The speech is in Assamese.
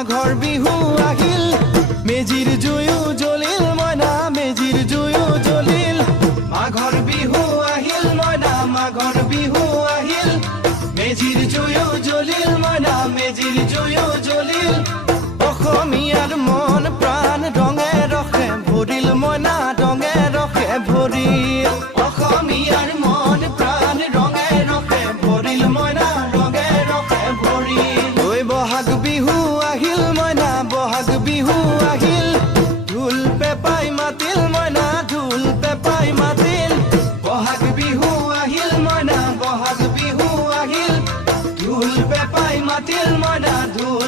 মাঘৰ বিহু আহিল মেজিৰ জুয়ো জ্বলিল মইনা মেজিৰ জুয়ো জ্বলিল মাঘৰ বিহু আহিল মইনা মাঘৰ বিহু আহিল মেজিৰ জুয়ো জ্বলিল মইনা মেজিৰ জুয়ো জ্বলিল